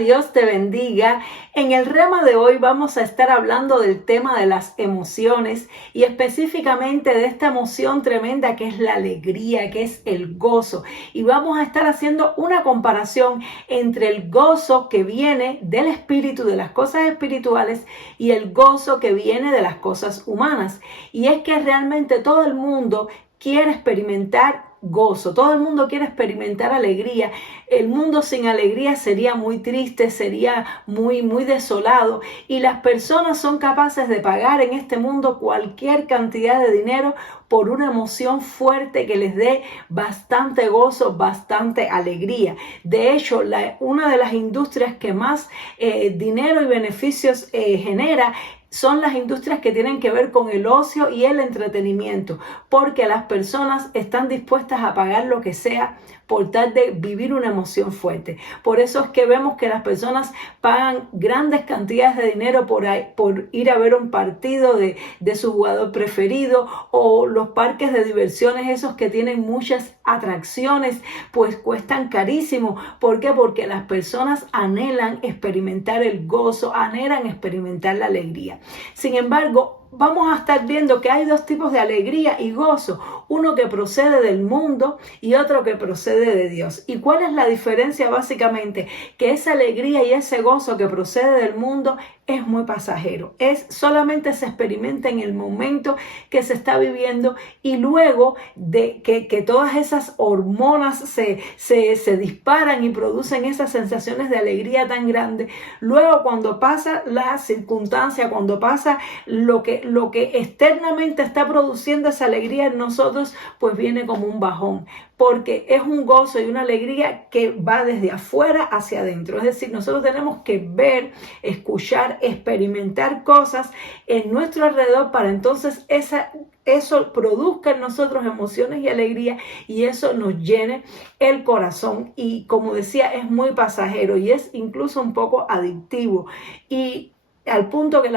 Dios te bendiga. En el rema de hoy vamos a estar hablando del tema de las emociones y específicamente de esta emoción tremenda que es la alegría, que es el gozo. Y vamos a estar haciendo una comparación entre el gozo que viene del espíritu, de las cosas espirituales, y el gozo que viene de las cosas humanas. Y es que realmente todo el mundo quiere experimentar gozo, todo el mundo quiere experimentar alegría. El mundo sin alegría sería muy triste, sería muy desolado, y las personas son capaces de pagar en este mundo cualquier cantidad de dinero por una emoción fuerte que les dé bastante gozo, bastante alegría. De hecho, una de las industrias que más dinero y beneficios genera son las industrias que tienen que ver con el ocio y el entretenimiento, porque las personas están dispuestas a pagar lo que sea por tal de vivir una emoción fuerte. Por eso es que vemos que las personas pagan grandes cantidades de dinero por ir a ver un partido de su jugador preferido, o los parques de diversiones esos que tienen muchas atracciones, pues cuestan carísimo. ¿Por qué? Porque las personas anhelan experimentar el gozo, anhelan experimentar la alegría. Sin embargo, vamos a estar viendo que hay dos tipos de alegría y gozo, uno que procede del mundo y otro que procede de Dios. ¿Y cuál es la diferencia? Básicamente, que esa alegría y ese gozo que procede del mundo es muy pasajero, solamente se experimenta en el momento que se está viviendo, y luego de que todas esas hormonas se disparan y producen esas sensaciones de alegría tan grandes, luego cuando pasa la circunstancia, cuando pasa lo que externamente está produciendo esa alegría en nosotros, pues viene como un bajón, porque es un gozo y una alegría que va desde afuera hacia adentro. Es decir, nosotros tenemos que ver, escuchar, experimentar cosas en nuestro alrededor para entonces eso produzca en nosotros emociones y alegría, y eso nos llene el corazón. Y como decía, es muy pasajero y es incluso un poco adictivo, y al punto que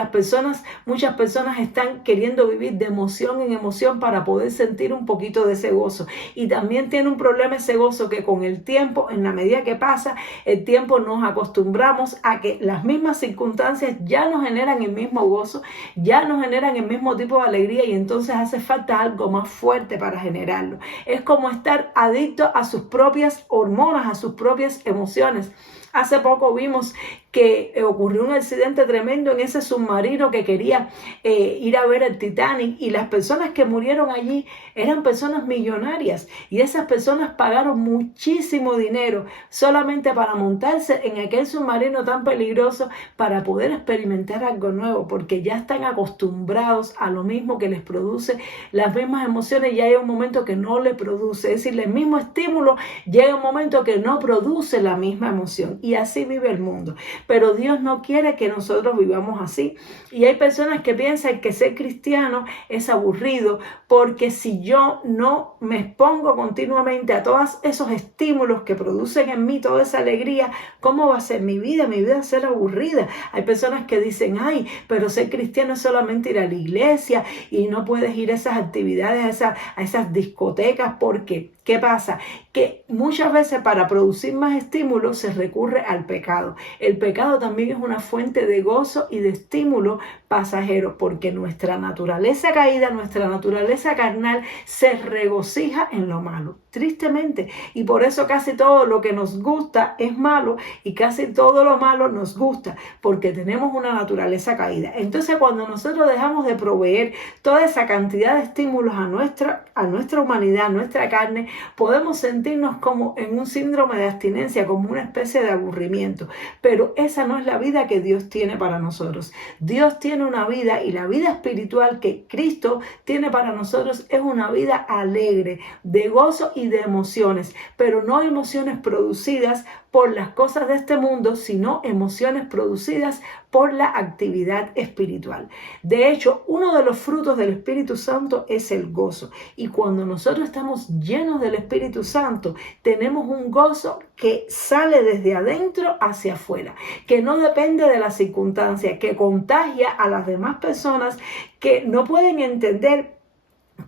muchas personas están queriendo vivir de emoción en emoción para poder sentir un poquito de ese gozo. Y también tiene un problema ese gozo, que con el tiempo, en la medida que pasa el tiempo, nos acostumbramos a que las mismas circunstancias ya nos generan el mismo gozo, ya nos generan el mismo tipo de alegría, y entonces hace falta algo más fuerte para generarlo. Es como estar adicto a sus propias hormonas, a sus propias emociones. Hace poco vimos que ocurrió un accidente tremendo en ese submarino que quería ir a ver el Titanic, y las personas que murieron allí eran personas millonarias, y esas personas pagaron muchísimo dinero solamente para montarse en aquel submarino tan peligroso, para poder experimentar algo nuevo, porque ya están acostumbrados a lo mismo que les produce las mismas emociones. Ya hay un momento que no le produce, es decir, el mismo estímulo llega un momento que no produce la misma emoción, y así vive el mundo. Pero Dios no quiere que nosotros vivamos así. Y hay personas que piensan que ser cristiano es aburrido, porque si yo no me expongo continuamente a todos esos estímulos que producen en mí toda esa alegría, ¿cómo va a ser mi vida? Mi vida va a ser aburrida. Hay personas que dicen, ay, pero ser cristiano es solamente ir a la iglesia y no puedes ir a esas actividades, a esas discotecas, porque ¿qué pasa? Que muchas veces para producir más estímulos se recurre al pecado. El pecado también es una fuente de gozo y de estímulo pasajero, porque nuestra naturaleza caída, nuestra naturaleza carnal, se regocija en lo malo, tristemente. Y por eso casi todo lo que nos gusta es malo, y casi todo lo malo nos gusta, porque tenemos una naturaleza caída. Entonces, cuando nosotros dejamos de proveer toda esa cantidad de estímulos a nuestra humanidad, a nuestra carne, podemos sentirnos como en un síndrome de abstinencia, como una especie de aburrimiento. Pero esa no es la vida que Dios tiene para nosotros. Dios tiene una vida, y la vida espiritual que Cristo tiene para nosotros es una vida alegre, de gozo y de emociones, pero no emociones producidas por las cosas de este mundo, sino emociones producidas por la actividad espiritual. De hecho, uno de los frutos del Espíritu Santo es el gozo. Y cuando nosotros estamos llenos del Espíritu Santo, tenemos un gozo que sale desde adentro hacia afuera, que no depende de la circunstancia, que contagia a las demás personas que no pueden entender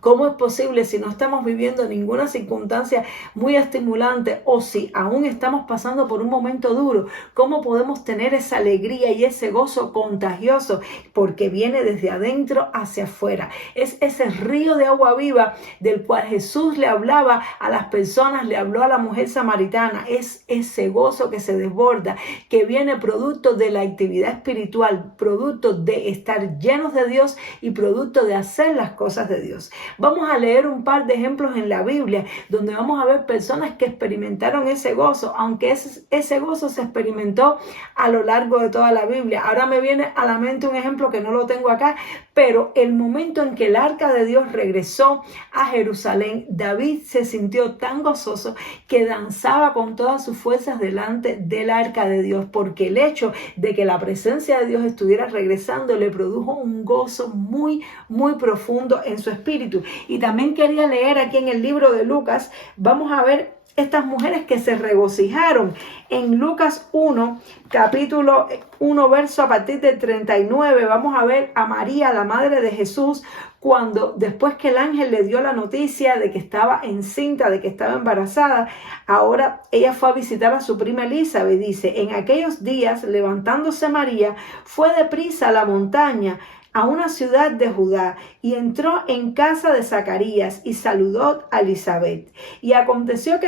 ¿Cómo es posible si no estamos viviendo ninguna circunstancia muy estimulante o si aún estamos pasando por un momento duro? ¿Cómo podemos tener esa alegría y ese gozo contagioso? Porque viene desde adentro hacia afuera. Es ese río de agua viva del cual Jesús le hablaba a las personas, le habló a la mujer samaritana. Es ese gozo que se desborda, que viene producto de la actividad espiritual, producto de estar llenos de Dios y producto de hacer las cosas de Dios. Vamos a leer un par de ejemplos en la Biblia donde vamos a ver personas que experimentaron ese gozo, aunque ese gozo se experimentó a lo largo de toda la Biblia. Ahora me viene a la mente un ejemplo que no lo tengo acá, pero el momento en que el arca de Dios regresó a Jerusalén, David se sintió tan gozoso que danzaba con todas sus fuerzas delante del arca de Dios, porque el hecho de que la presencia de Dios estuviera regresando le produjo un gozo muy, muy profundo en su espíritu. Y también quería leer aquí en el libro de Lucas, vamos a ver estas mujeres que se regocijaron. En Lucas 1, capítulo 1, verso a partir del 39, vamos a ver a María, la madre de Jesús, cuando después que el ángel le dio la noticia de que estaba encinta, de que estaba embarazada, ahora ella fue a visitar a su prima Elizabeth. Dice, en aquellos días, levantándose María, fue deprisa a la montaña, a una ciudad de Judá, y entró en casa de Zacarías y saludó a Elizabeth. Y aconteció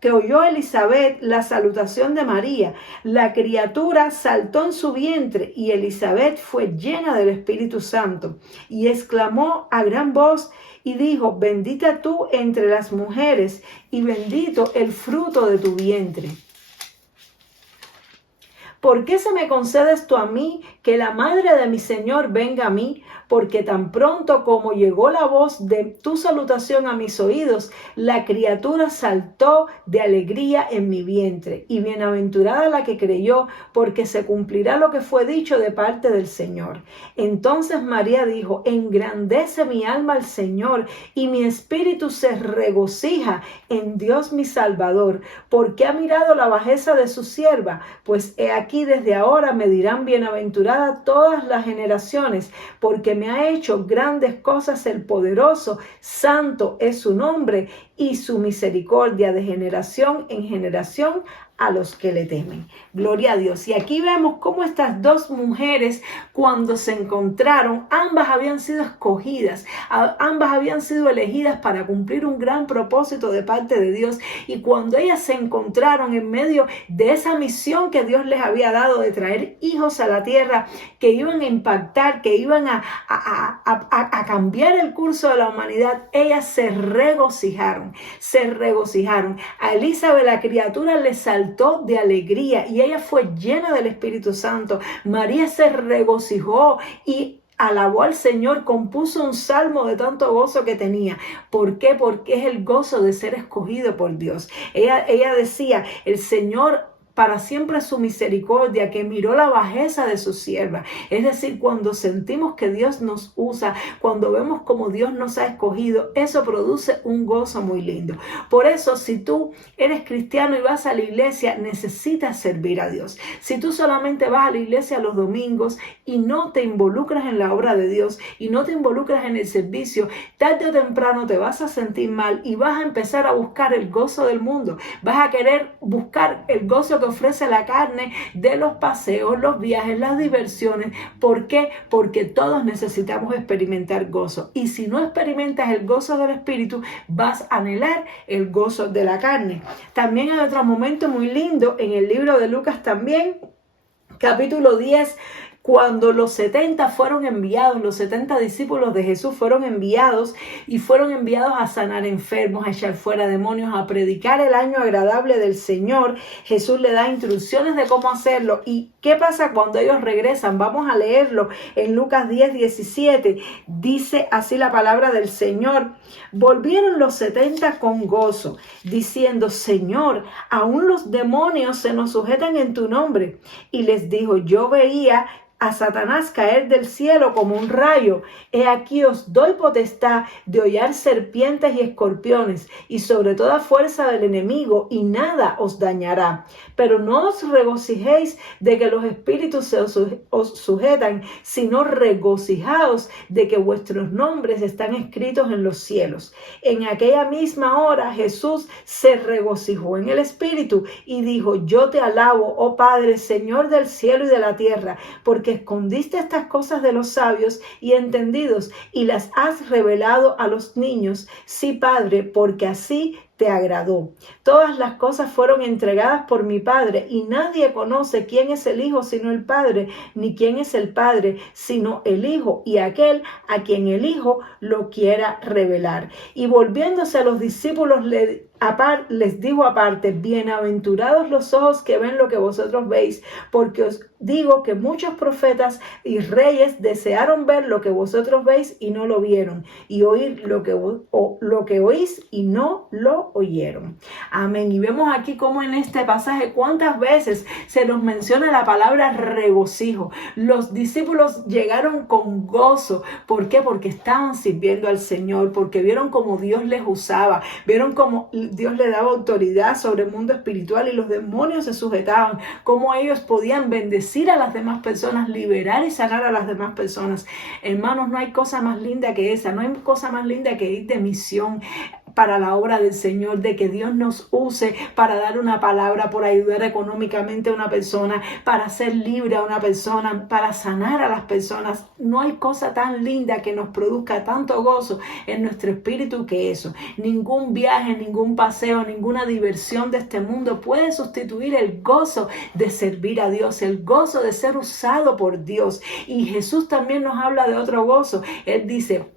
que oyó Elizabeth la salutación de María. La criatura saltó en su vientre y Elizabeth fue llena del Espíritu Santo y exclamó a gran voz y dijo, bendita tú entre las mujeres y bendito el fruto de tu vientre. ¿Por qué se me concede esto a mí, que la madre de mi Señor venga a mí? Porque tan pronto como llegó la voz de tu salutación a mis oídos, la criatura saltó de alegría en mi vientre. Y bienaventurada la que creyó, porque se cumplirá lo que fue dicho de parte del Señor. Entonces María dijo, engrandece mi alma al Señor, y mi espíritu se regocija en Dios mi Salvador, porque ha mirado la bajeza de su sierva, pues he aquí desde ahora me dirán bienaventurada todas las generaciones, porque me ha hecho grandes cosas el poderoso, santo es su nombre y su misericordia de generación en generación a los que le temen. Gloria a Dios. Y aquí vemos cómo estas dos mujeres, cuando se encontraron, ambas habían sido escogidas, ambas habían sido elegidas para cumplir un gran propósito de parte de Dios. Y cuando ellas se encontraron en medio de esa misión que Dios les había dado de traer hijos a la tierra, que iban a impactar, que iban a cambiar el curso de la humanidad, ellas se regocijaron. A Elizabeth, la criatura, le saltó de alegría y ella fue llena del Espíritu Santo. María se regocijó y alabó al Señor, compuso un salmo de tanto gozo que tenía. ¿Por qué? Porque es el gozo de ser escogido por Dios. Ella decía, el Señor para siempre su misericordia, que miró la bajeza de su sierva. Es decir, cuando sentimos que Dios nos usa, cuando vemos como Dios nos ha escogido, eso produce un gozo muy lindo. Por eso, si tú eres cristiano y vas a la iglesia, necesitas servir a Dios. Si tú solamente vas a la iglesia los domingos y no te involucras en la obra de Dios y no te involucras en el servicio, tarde o temprano te vas a sentir mal y vas a empezar a buscar el gozo del mundo. Vas a querer buscar el gozo que ofrece la carne de los paseos, los viajes, las diversiones. ¿Por qué? Porque todos necesitamos experimentar gozo. Y si no experimentas el gozo del Espíritu, vas a anhelar el gozo de la carne. También hay otro momento muy lindo en el libro de Lucas también, capítulo 10, cuando los 70 fueron enviados, los 70 discípulos de Jesús fueron enviados a sanar enfermos, a echar fuera demonios, a predicar el año agradable del Señor. Jesús le da instrucciones de cómo hacerlo. ¿Y qué pasa cuando ellos regresan? Vamos a leerlo en Lucas 10:17. Dice así la palabra del Señor. Volvieron los 70 con gozo, diciendo, Señor, aún los demonios se nos sujetan en tu nombre. Y les dijo, yo veía a Satanás caer del cielo como un rayo. He aquí os doy potestad de hollar serpientes y escorpiones y sobre toda fuerza del enemigo, y nada os dañará. Pero no os regocijéis de que los espíritus os sujetan, sino regocijaos de que vuestros nombres están escritos en los cielos. En aquella misma hora Jesús se regocijó en el espíritu y dijo: yo te alabo, oh Padre, Señor del cielo y de la tierra, porque escondiste estas cosas de los sabios y entendidos y las has revelado a los niños. Sí, Padre, porque así te agradó. Todas las cosas fueron entregadas por mi Padre, y nadie conoce quién es el Hijo sino el Padre, ni quién es el Padre sino el Hijo, y aquel a quien el Hijo lo quiera revelar. Y volviéndose a los discípulos les digo aparte: bienaventurados los ojos que ven lo que vosotros veis, porque os digo que muchos profetas y reyes desearon ver lo que vosotros veis y no lo vieron, y oír lo que oís y no lo oyeron. Amén. Y vemos aquí como en este pasaje cuántas veces se nos menciona la palabra regocijo. Los discípulos llegaron con gozo. ¿Por qué? Porque estaban sirviendo al Señor, porque vieron cómo Dios les usaba, vieron cómo Dios les daba autoridad sobre el mundo espiritual y los demonios se sujetaban, cómo ellos podían bendecir a las demás personas, liberar y sanar a las demás personas. Hermanos, no hay cosa más linda que esa, no hay cosa más linda que ir de misión para la obra del Señor, de que Dios nos use para dar una palabra, por ayudar económicamente a una persona, para hacer libre a una persona, para sanar a las personas. No hay cosa tan linda que nos produzca tanto gozo en nuestro espíritu que eso. Ningún viaje, ningún paseo, ninguna diversión de este mundo puede sustituir el gozo de servir a Dios, el gozo de ser usado por Dios. Y Jesús también nos habla de otro gozo. Él dice: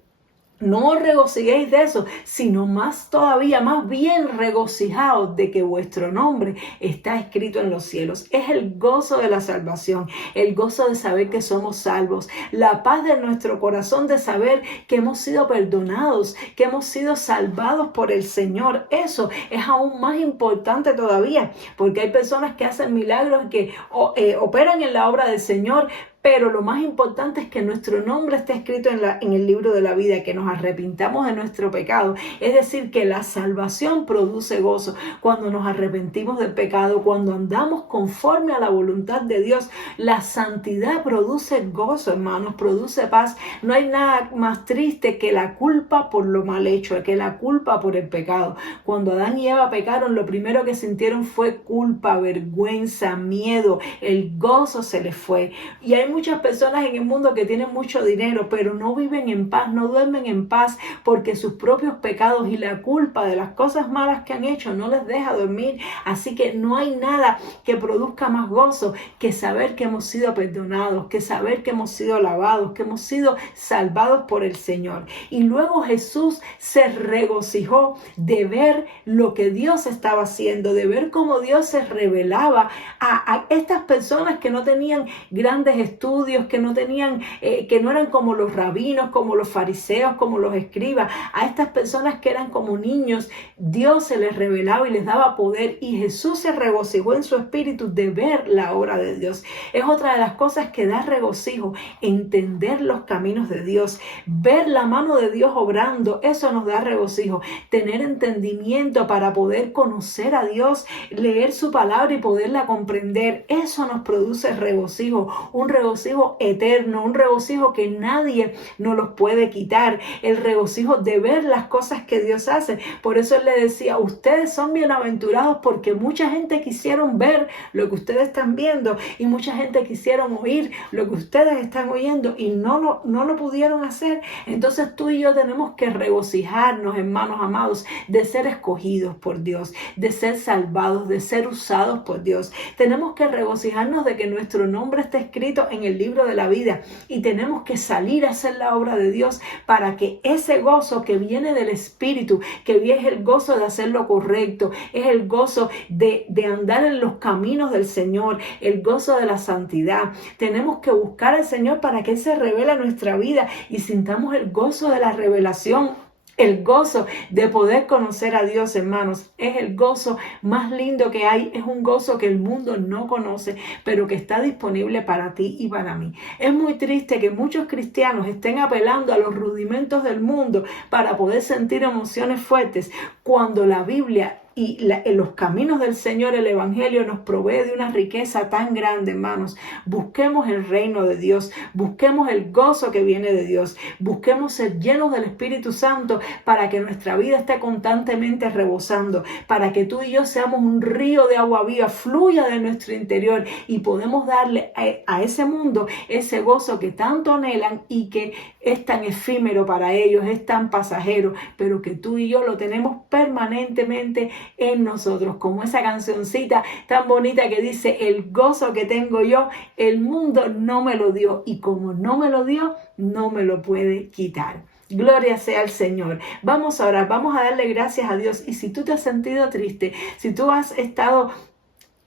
no os regocijéis de eso, sino más todavía, más bien regocijaos de que vuestro nombre está escrito en los cielos. Es el gozo de la salvación, el gozo de saber que somos salvos, la paz de nuestro corazón de saber que hemos sido perdonados, que hemos sido salvados por el Señor. Eso es aún más importante todavía, porque hay personas que hacen milagros, que operan en la obra del Señor, pero lo más importante es que nuestro nombre esté escrito en el libro de la vida, que nos arrepintamos de nuestro pecado. Es decir, que la salvación produce gozo. Cuando nos arrepentimos del pecado, cuando andamos conforme a la voluntad de Dios, la santidad produce gozo, hermanos, produce paz. No hay nada más triste que la culpa por lo mal hecho, que la culpa por el pecado. Cuando Adán y Eva pecaron, lo primero que sintieron fue culpa, vergüenza, miedo. El gozo se les fue. Y hay muchas personas en el mundo que tienen mucho dinero, pero no viven en paz, no duermen en paz, porque sus propios pecados y la culpa de las cosas malas que han hecho no les deja dormir. Así que no hay nada que produzca más gozo que saber que hemos sido perdonados, que saber que hemos sido lavados, que hemos sido salvados por el Señor. Y luego Jesús se regocijó de ver lo que Dios estaba haciendo, de ver cómo Dios se revelaba a estas personas que no tenían grandes estudios, que no tenían, que no eran como los rabinos, como los fariseos, como los escribas. A estas personas que eran como niños, Dios se les revelaba y les daba poder, y Jesús se regocijó en su espíritu de ver la obra de Dios. Es otra de las cosas que da regocijo, entender los caminos de Dios, ver la mano de Dios obrando. Eso nos da regocijo, tener entendimiento para poder conocer a Dios, leer su palabra y poderla comprender. Eso nos produce regocijo, un regocijo eterno, un regocijo que nadie nos los puede quitar, el regocijo de ver las cosas que Dios hace. Por eso él le decía: ustedes son bienaventurados, porque mucha gente quisieron ver lo que ustedes están viendo, y mucha gente quisieron oír lo que ustedes están oyendo, y no lo pudieron hacer. Entonces tú y yo tenemos que regocijarnos, hermanos amados, de ser escogidos por Dios, de ser salvados, de ser usados por Dios. Tenemos que regocijarnos de que nuestro nombre está escrito en el libro de la vida, y tenemos que salir a hacer la obra de Dios, para que ese gozo que viene del Espíritu, que es el gozo de hacer lo correcto, es el gozo de andar en los caminos del Señor, el gozo de la santidad. Tenemos que buscar al Señor para que Él se revele a nuestra vida y sintamos el gozo de la revelación. El gozo de poder conocer a Dios, hermanos, es el gozo más lindo que hay. Es un gozo que el mundo no conoce, pero que está disponible para ti y para mí. Es muy triste que muchos cristianos estén apelando a los rudimentos del mundo para poder sentir emociones fuertes, cuando la Biblia en los caminos del Señor, el Evangelio nos provee de una riqueza tan grande, hermanos. Busquemos el reino de Dios, busquemos el gozo que viene de Dios, busquemos ser llenos del Espíritu Santo para que nuestra vida esté constantemente rebosando, para que tú y yo seamos un río de agua viva, fluya de nuestro interior y podemos darle a ese mundo ese gozo que tanto anhelan y que es tan efímero para ellos, es tan pasajero, pero que tú y yo lo tenemos permanentemente en nosotros, como esa cancioncita tan bonita que dice: el gozo que tengo yo, el mundo no me lo dio, y como no me lo dio, no me lo puede quitar. Gloria sea al Señor. Vamos a orar, vamos a darle gracias a Dios. Y si tú te has sentido triste, si tú has estado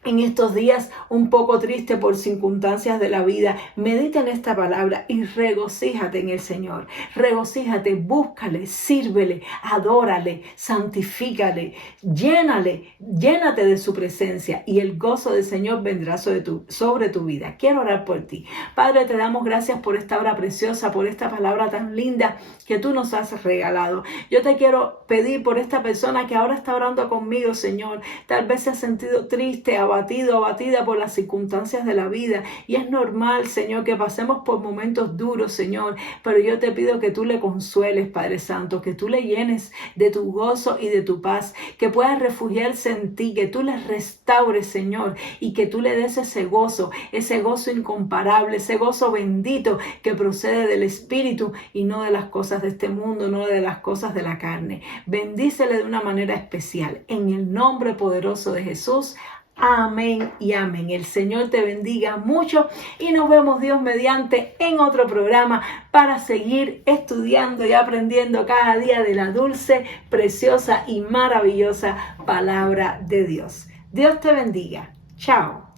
en estos días un poco triste por circunstancias de la vida, medita en esta palabra y regocíjate en el Señor. Regocíjate, búscale, sírvele, adórale, santifícale, llénate de su presencia y el gozo del Señor vendrá sobre tu vida. Quiero orar por ti. Padre, te damos gracias por esta hora preciosa, por esta palabra tan linda que tú nos has regalado. Yo te quiero pedir por esta persona que ahora está orando conmigo, Señor. Tal vez se ha sentido triste, abatida por las circunstancias de la vida, y es normal, Señor, que pasemos por momentos duros, Señor, pero yo te pido que tú le consueles, Padre Santo, que tú le llenes de tu gozo y de tu paz, que puedas refugiarse en ti, que tú le restaures, Señor, y que tú le des ese gozo incomparable, ese gozo bendito que procede del Espíritu y no de las cosas de este mundo, no de las cosas de la carne. Bendícele de una manera especial, en el nombre poderoso de Jesús. Amén y amén. El Señor te bendiga mucho y nos vemos, Dios mediante, en otro programa para seguir estudiando y aprendiendo cada día de la dulce, preciosa y maravillosa palabra de Dios. Dios te bendiga. Chao.